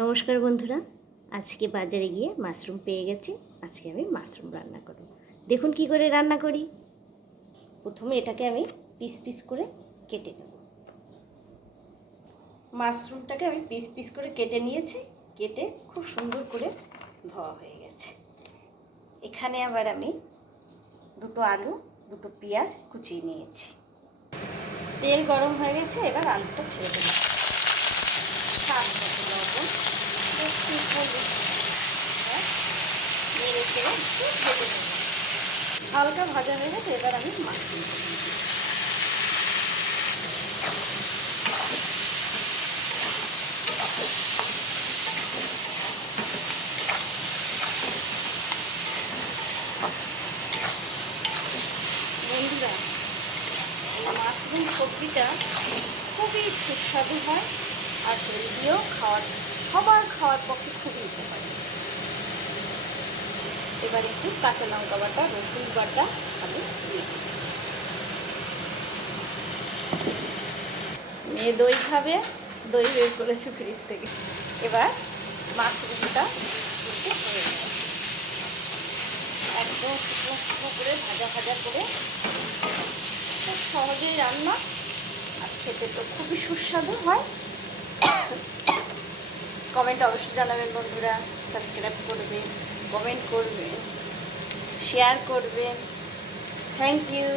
নমস্কার বন্ধুরা, আজকে বাজারে গিয়ে মাশরুম পেয়ে গেছি। আজকে আমি মাশরুম রান্না করব। দেখুন কি করে রান্না করি। প্রথমে এটাকে আমি পিস পিস করে কেটে নেব। মাশরুমটাকে আমি পিস পিস করে কেটে নিয়েছি। কেটে খুব সুন্দর করে ধোয়া হয়ে গেছে। এখানে আবার আমি দুটো আলু, দুটো পেঁয়াজ কুচিয়ে নিয়েছি। তেল গরম হয়ে গেছে, এবার আলুটা ছেড়ে দেবো। স্বাদ মতো লবণ, একটু হলুদ, নেড়ে চেড়ে একটু ভেজে নেব। হালকা ভাজা হয়ে গেছে, এবার আমি মাশরুম দিয়ে দিই। বন্ধুরা, এই মাশরুম সবজিটা খুবই সুস্বাদু হয় আর হেলদিও, সবার খাওয়ার পক্ষে খুবই উপকারী। এবার একটু কাঁচা লঙ্কা বাটা, রসুন বাটা আমি দিয়ে দিচ্ছি। মেয়ে দই খাবে, দই বের করেছি ফ্রিজ থেকে। এবার মাশরুমটা দিতে হয়ে গেছে, একদম শুকনো শুকনো করে ভাজা ভাজা করে। খুব সহজেই রান্না, আর খেতে তো খুবই সুস্বাদু হয়। কমেন্ট অবশ্যই জানাবেন বন্ধুরা, সাবস্ক্রাইব করবেন, কমেন্ট করবেন, শেয়ার করবেন। Thank you.